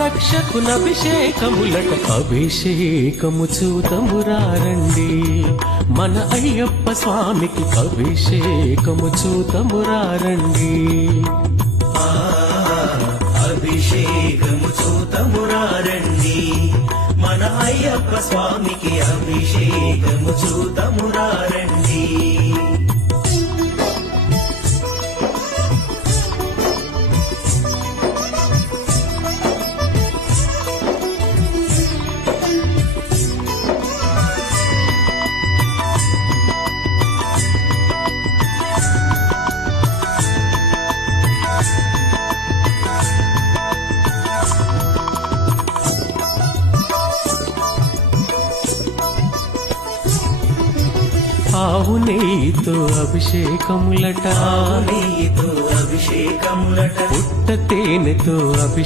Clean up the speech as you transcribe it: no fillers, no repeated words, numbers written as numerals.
రక్షకునభిషేకములట అభిషేకము చూతమురారండి మన అయ్యప్ప స్వామికి అభిషేకము చూతమురారండి అభిషేకము చూతమురారండి మన అయ్యప్ప స్వామికి అభిషేకము చూతమురారండి ఆవు నెయ్యితో అభిషేకములట నెయ్యితో అభిషేకములట పుట్ట తేనెతో అభిషేకములట